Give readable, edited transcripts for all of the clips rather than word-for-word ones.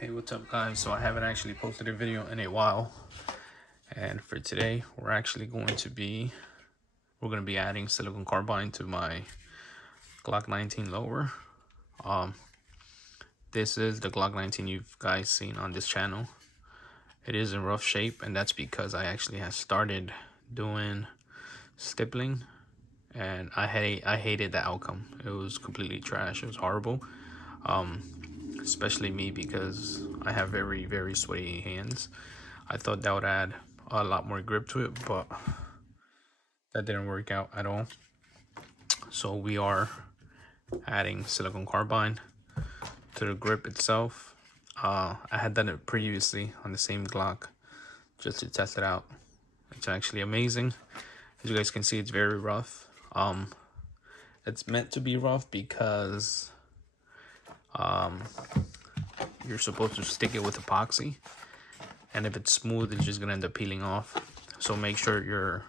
Hey, what's up guys? So I haven't actually posted a video in a while, and for today we're going to be adding silicone carbide to my Glock 19 lower. This is the Glock 19 you've guys seen on this channel. It is in rough shape, and that's because I actually have started doing stippling, and I hated the outcome. It was completely trash. It was horrible. Especially me, because I have very sweaty hands. I thought that would add a lot more grip to it, but that didn't work out at all. So we are adding silicone carbide to the grip itself. I had done it previously on the same Glock just to test it out. It's actually amazing. As you guys can see, it's very rough. It's meant to be rough because you're supposed to stick it with epoxy, and if it's smooth, it's just gonna end up peeling off. So make sure your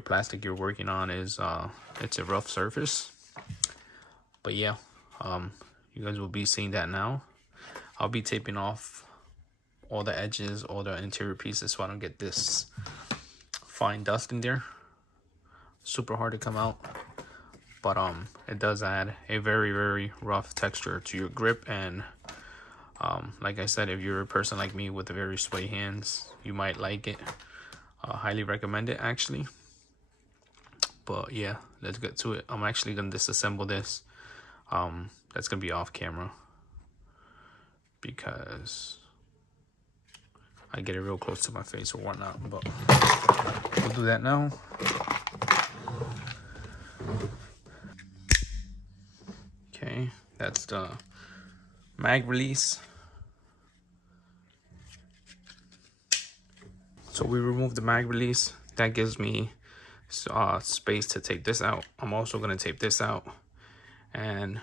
plastic you're working on is it's a rough surface. But yeah, you guys will be seeing that now. I'll be taping off all the edges, all the interior pieces, so I don't get this fine dust in there. Super hard to come out, but it does add a very rough texture to your grip. And like I said, if you're a person like me with very sweaty hands, you might like it. Highly recommend it actually. But yeah, let's get to it. I'm actually gonna disassemble this. That's gonna be off camera because I get it real close to my face or whatnot, but we'll do that now. Okay, that's the mag release. So we remove the mag release. That gives me space to tape this out. I'm also gonna tape this out, and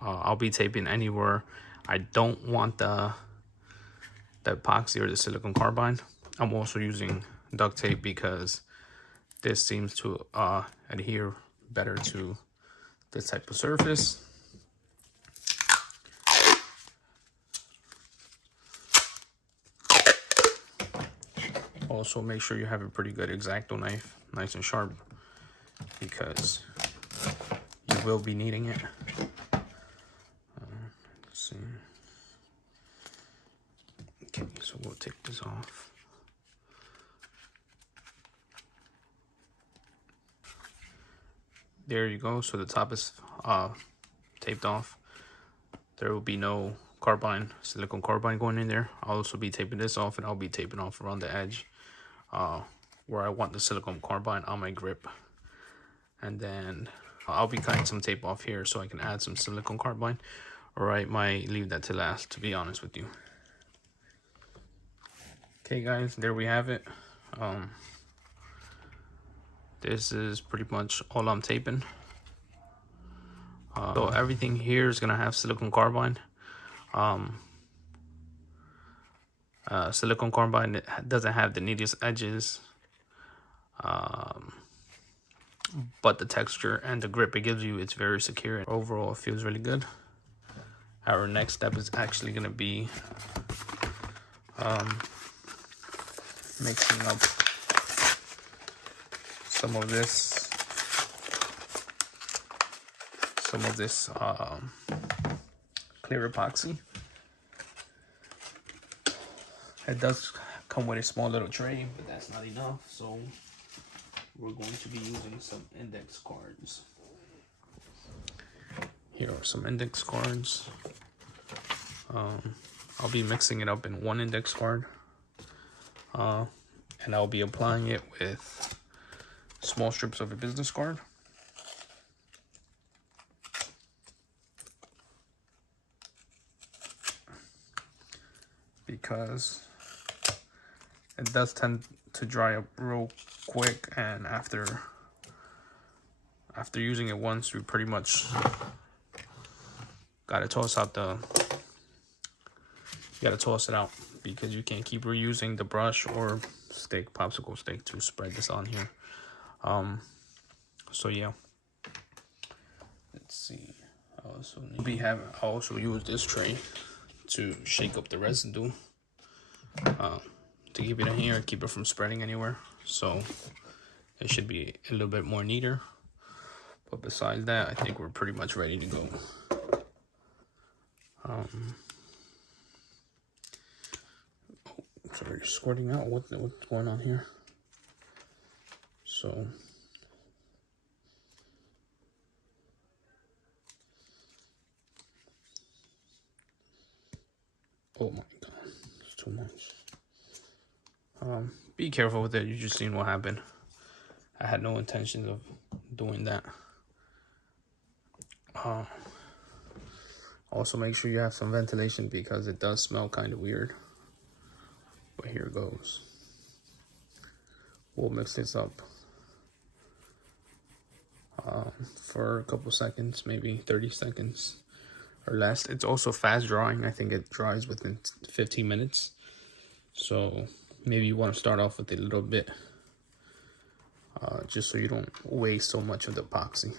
I'll be taping anywhere I don't want the epoxy or the silicone carbide. I'm also using duct tape because this seems to adhere better to this type of surface. Also, make sure you have a pretty good X-Acto knife, nice and sharp, because you will be needing it. Let's see. Okay, so we'll take this off. There you go. So the top is taped off. There will be no silicone carbide going in there. I'll also be taping this off, and I'll be taping off around the edge where I want the silicone carbide on my grip. And then I'll be cutting some tape off here so I can add some silicone carbide, or I might leave that to last, to be honest with you. Okay guys, there we have it. This is pretty much all I'm taping. So everything here is gonna have silicone carbide. Silicone carbide doesn't have the neatest edges, but the texture and the grip it gives you, it's very secure. Overall, it feels really good. Our next step is actually gonna be mixing up some of this clear epoxy. It does come with a small little tray, but that's not enough, so we're going to be using some index cards. Here are some index cards. I'll be mixing it up in one index card, and I'll be applying it with small strips of a business card. Because it does tend to dry up real quick, and after using it once, we pretty much gotta toss it out, because you can't keep reusing the brush or popsicle stick to spread this on here. So yeah, let's see. I also use this tray to shake up the residue, to keep it in here, keep it from spreading anywhere. So it should be a little bit more neater. But besides that, I think we're pretty much ready to go. Sorry, squirting out. What's going on here? So oh my god, it's too much. Be careful with it. You just seen what happened. I had no intentions of doing that. Also make sure you have some ventilation because it does smell kind of weird. But here goes. We'll mix this up for a couple seconds, maybe 30 seconds or less. It's also fast drying. I think it dries within 15 minutes. So maybe you want to start off with a little bit, just so you don't waste so much of the epoxy.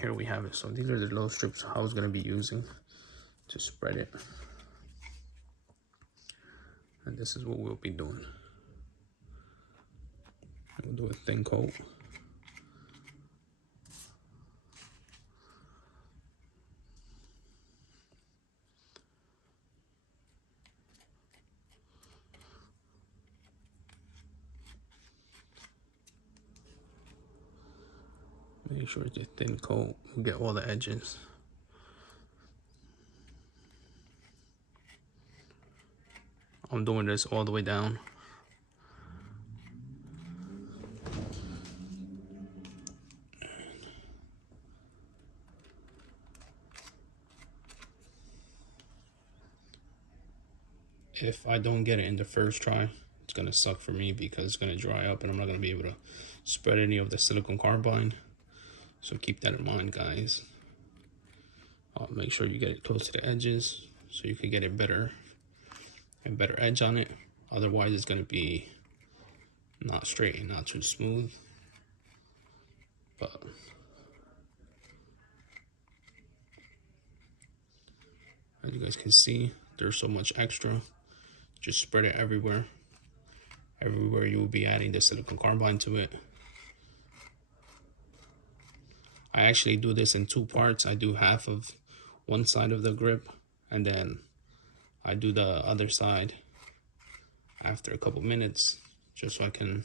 Here we have it. So these are the little strips I was going to be using to spread it. And this is what we'll be doing. We'll do a thin coat. Make sure it's a thin coat. We'll get all the edges. I'm doing this all the way down. If I don't get it in the first try, it's gonna suck for me because it's gonna dry up and I'm not gonna be able to spread any of the silicone carbide. So keep that in mind, guys. Make sure you get it close to the edges so you can get a better edge on it. Otherwise, it's gonna be not straight and not too smooth. But as you guys can see, there's so much extra. Just spread it everywhere. Everywhere you will be adding the silicone carbide to it. I actually do this in two parts. I do half of one side of the grip and then I do the other side after a couple minutes, just so I can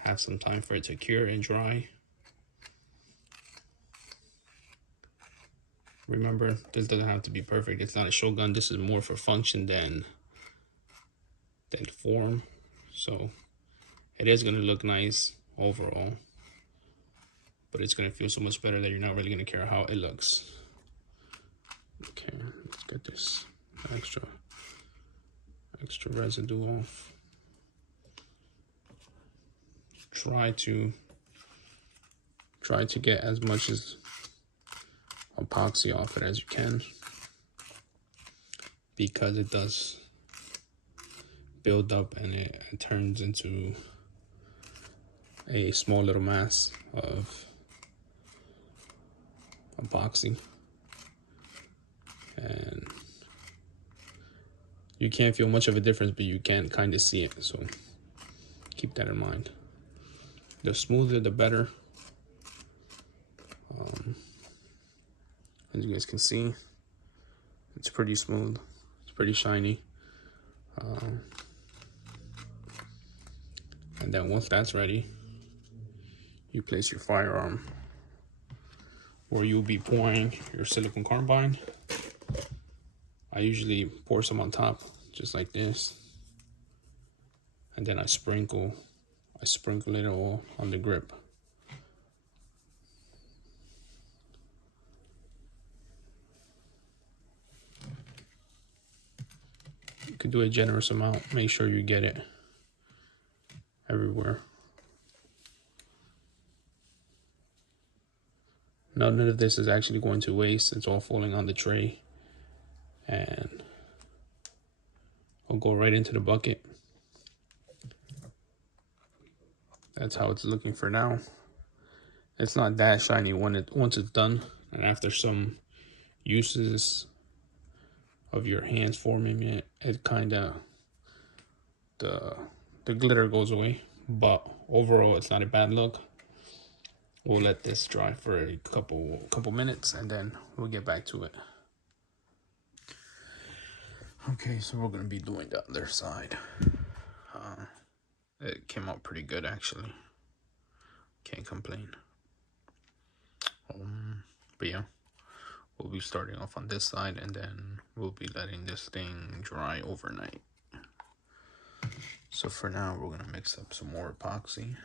have some time for it to cure and dry. Remember, this doesn't have to be perfect. It's not a shotgun. This is more for function than form. So it is going to look nice overall, but it's going to feel so much better that you're not really going to care how it looks. Okay, let's get this extra residue off. Try to get as much as epoxy off it as you can, because it does build up and it turns into a small little mass of epoxy, and you can't feel much of a difference, but you can kind of see it. So keep that in mind. The smoother the better. As you guys can see, it's pretty smooth, it's pretty shiny. And then once that's ready, you place your firearm where you'll be pouring your silicone carbide. I usually pour some on top, just like this, and then I sprinkle it all on the grip. You could do a generous amount. Make sure you get it everywhere. None of this is actually going to waste. It's all falling on the tray, and I'll go right into the bucket. That's how it's looking for now. It's not that shiny once it's done, and after some uses of your hands forming it, it kind of, the glitter goes away. But overall, it's not a bad look. We'll let this dry for a couple minutes, and then we'll get back to it. Okay, so we're gonna be doing the other side. It came out pretty good, actually. Can't complain. But yeah, we'll be starting off on this side, and then we'll be letting this thing dry overnight. So for now, we're gonna mix up some more epoxy.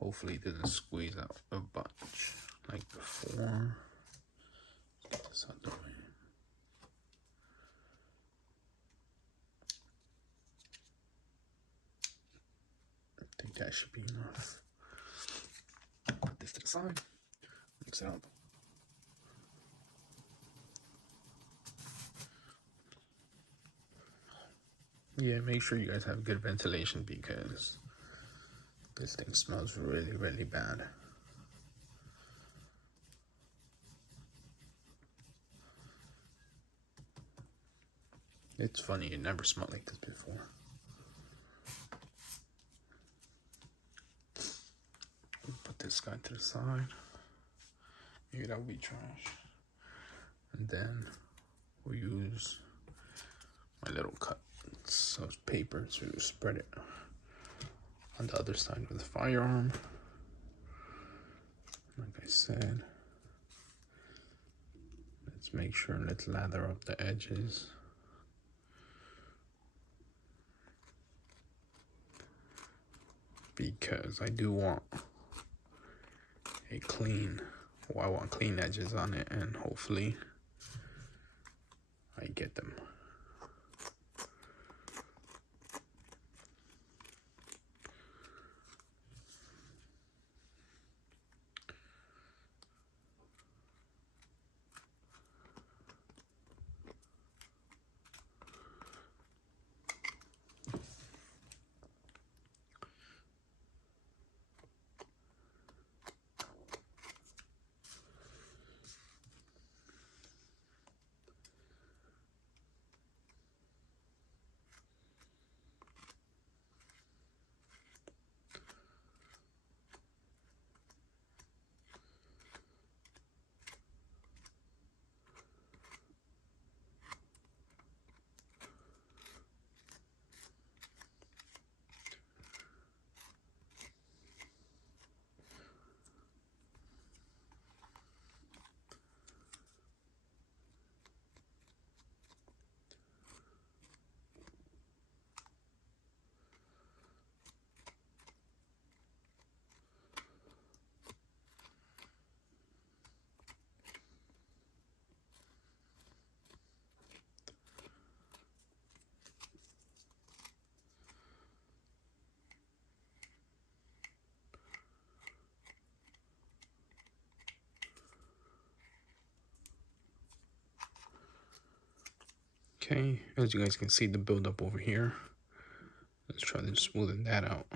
Hopefully it doesn't squeeze out a bunch like before. Let's get this out the way. I think that should be enough. Put this to the side. Mix it up. Yeah, make sure you guys have good ventilation because this thing smells really, really bad. It's funny, it never smelled like this before. Put this guy to the side. Maybe that would be trash. And then we'll use my little cuts of paper to spread it on the other side of the firearm. Like I said, let's make sure, let's lather up the edges. Because I do want a clean, well, I want clean edges on it, and hopefully I get them. Okay, as you guys can see the buildup over here. Let's try to smoothen that out.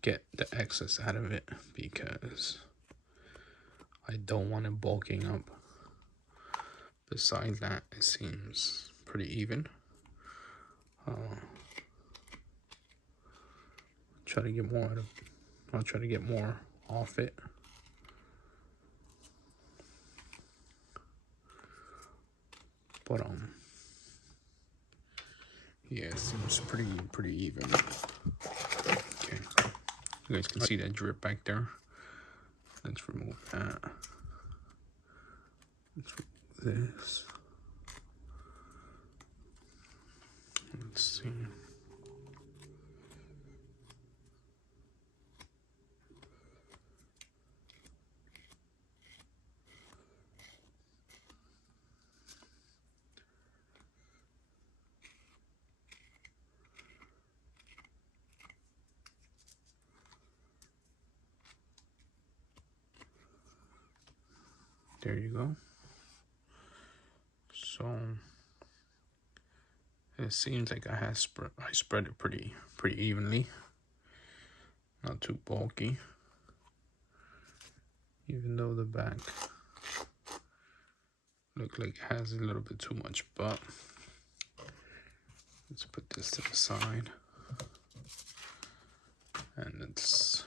Get the excess out of it because I don't want it bulking up. Besides that, it seems pretty even. Try to get more out of. I'll try to get more off it. But yeah, it seems pretty even. Okay, you guys can see that drip back there. Let's remove that. Let's remove this. Let's see. There you go. So it seems like I spread it pretty evenly, not too bulky. Even though the back look like it has a little bit too much, but let's put this to the side. And let's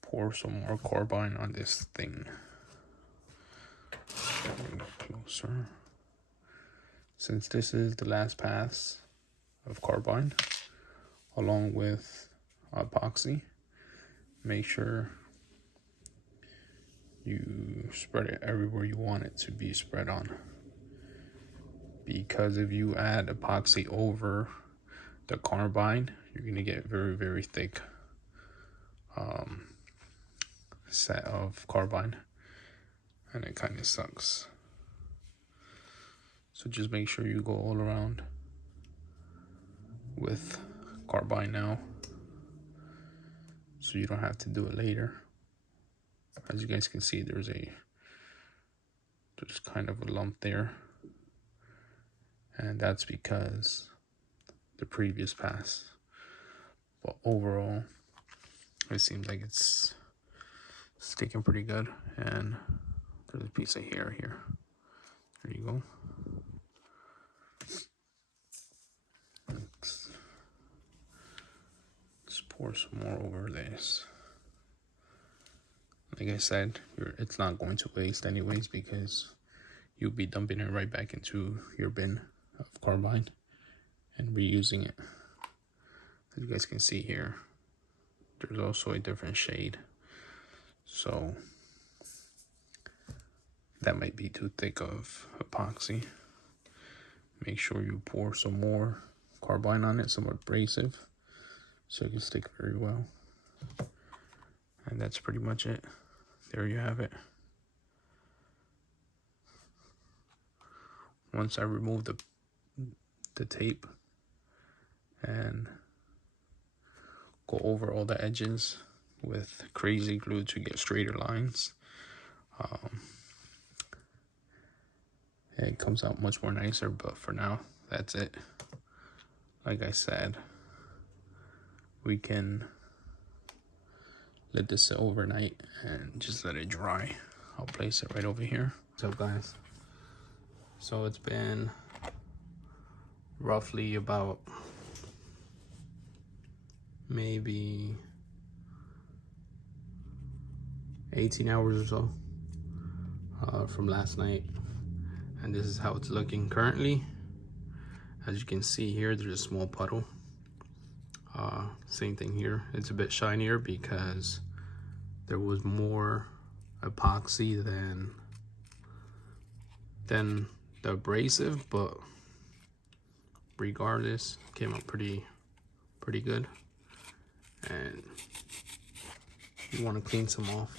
pour some more carbide on this thing. Bring it closer. Since this is the last pass of carbide, along with epoxy, make sure you spread it everywhere you want it to be spread on. Because if you add epoxy over the carbide, you're gonna get very, very thick set of carbide, and it kind of sucks. So just make sure you go all around with carbide now, so you don't have to do it later. As you guys can see, there's kind of a lump there, and that's because the previous pass. But overall, it seems like it's sticking pretty good. And there's a piece of hair here. There you go. Let's pour some more over this. Like I said, it's not going to waste anyways, because you'll be dumping it right back into your bin of carbide and reusing it. As you guys can see here, there's also a different shade, so that might be too thick of epoxy. Make sure you pour some more carbide on it, some abrasive, so it can stick very well. And that's pretty much it. There you have it. Once I remove the tape and go over all the edges with crazy glue to get straighter lines, it comes out much more nicer. But for now, that's it. Like I said, we can let this sit overnight and just let it dry. I'll place it right over here. What's up, guys? So it's been roughly about maybe 18 hours or so from last night, and this is how it's looking currently. As you can see here, there's a small puddle. Same thing here. It's a bit shinier because there was more epoxy than the abrasive, but regardless, came out pretty good. And you want to clean some off,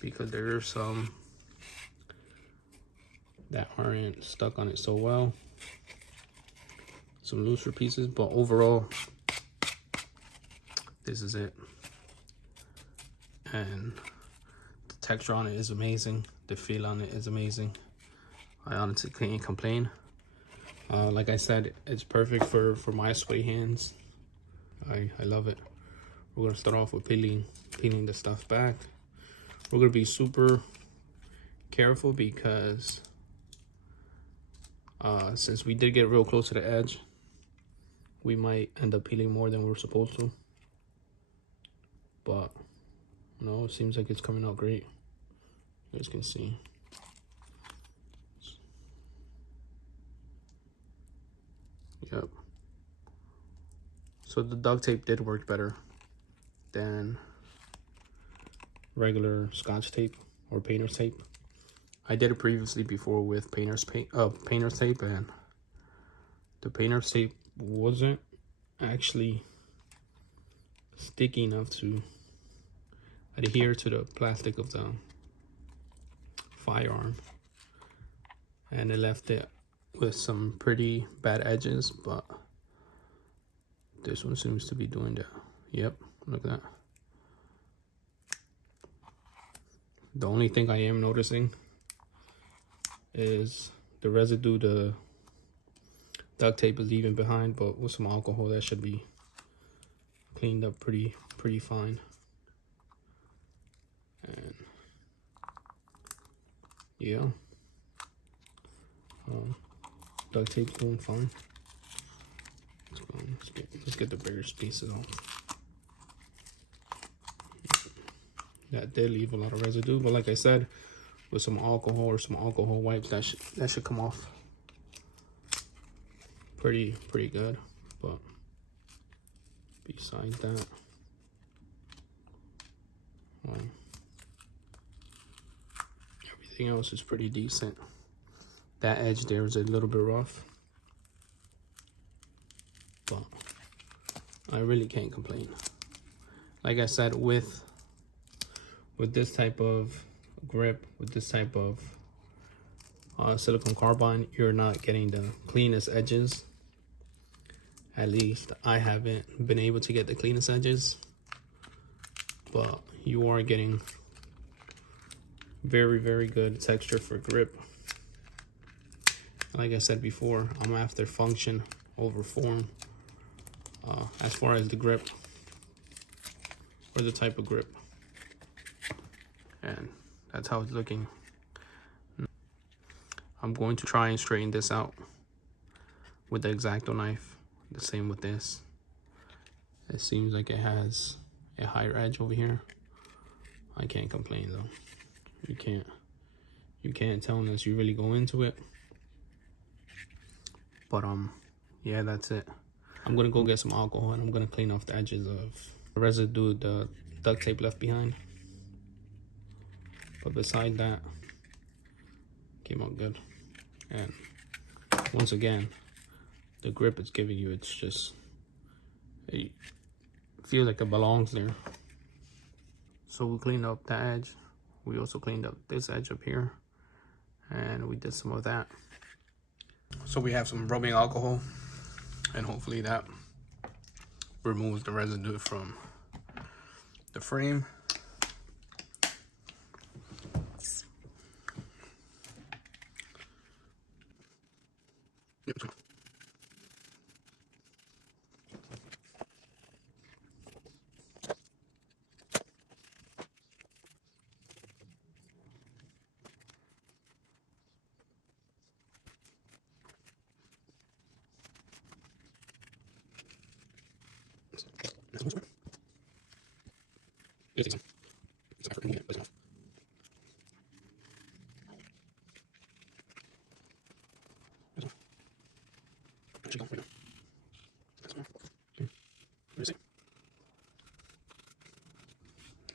because there are some that aren't stuck on it so well, some looser pieces, but overall this is it. And the texture on it is amazing, the feel on it is amazing. I honestly can't complain. Like I said, it's perfect for my sweaty hands. I love it. We're gonna start off with peeling the stuff back. We're gonna be super careful because since we did get real close to the edge, we might end up peeling more than we're supposed to. But no, it seems like it's coming out great. You guys can see. Yep. So the duct tape did work better than regular Scotch tape or painter's tape. I did it previously before with painter's tape, and the painter's tape wasn't actually sticky enough to adhere to the plastic of the firearm, and it left it with some pretty bad edges. But this one seems to be doing that. Yep, look at that. The only thing I am noticing is the residue the duct tape is leaving behind, but with some alcohol that should be cleaned up pretty fine. And yeah, duct tape's going fine. Let's get the bigger pieces off. That did leave a lot of residue, but like I said, with some alcohol or some alcohol wipes, that should come off pretty good. But besides that, well, everything else is pretty decent. That edge there is a little bit rough, but I really can't complain. Like I said, with this type of grip, with this type of silicone carbide, you're not getting the cleanest edges. At least I haven't been able to get the cleanest edges, but you are getting very good texture for grip. Like I said before, I'm after function over form as far as the grip or the type of grip, and that's how it's looking. I'm going to try and straighten this out with the X-Acto knife. The same with this. It seems like it has a higher edge over here. I can't complain though. You can't tell unless you really go into it. But yeah, that's it. I'm gonna go get some alcohol and I'm gonna clean off the edges of the residue, the duct tape left behind. But beside that, came out good. And once again, the grip it's giving you, it's just, it feels like it belongs there. So we cleaned up that edge. We also cleaned up this edge up here, and we did some of that. So we have some rubbing alcohol, and hopefully that removes the residue from the frame.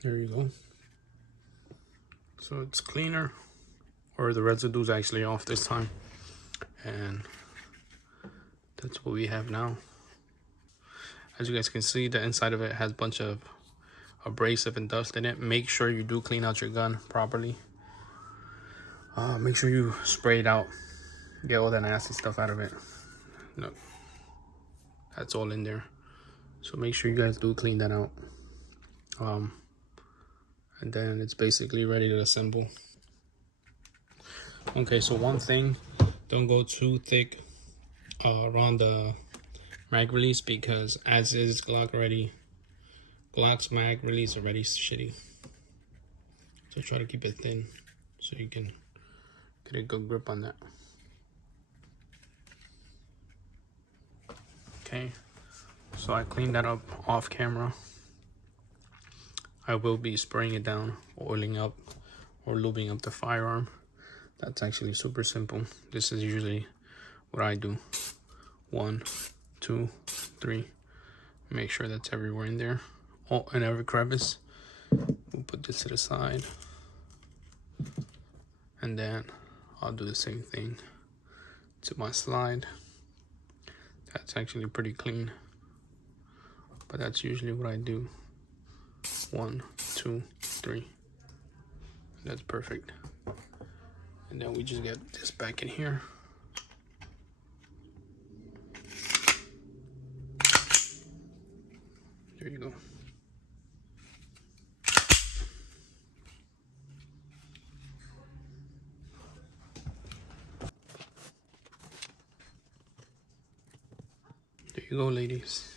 There you go. So it's cleaner, or the residue's actually off this time, and that's what we have now. As you guys can see, the inside of it has a bunch of abrasive and dust in it. Make sure you do clean out your gun properly. Make sure you spray it out, get all that nasty stuff out of it. Look, that's all in there. So make sure you guys do clean that out. And then it's basically ready to assemble. Okay, so one thing, don't go too thick around the mag release, because as is Glock's mag release already shitty. So try to keep it thin so you can get a good grip on that. Okay, so I cleaned that up off camera. I will be spraying it down, oiling up, or lubing up the firearm. That's actually super simple. This is usually what I do. 1, 2, 3. Make sure that's everywhere in there. Oh, and every crevice. We'll put this to the side. And then I'll do the same thing to my slide. That's actually pretty clean, but that's usually what I do. 1, 2, 3. That's perfect. And then we just get this back in here. There you go. There you go, ladies.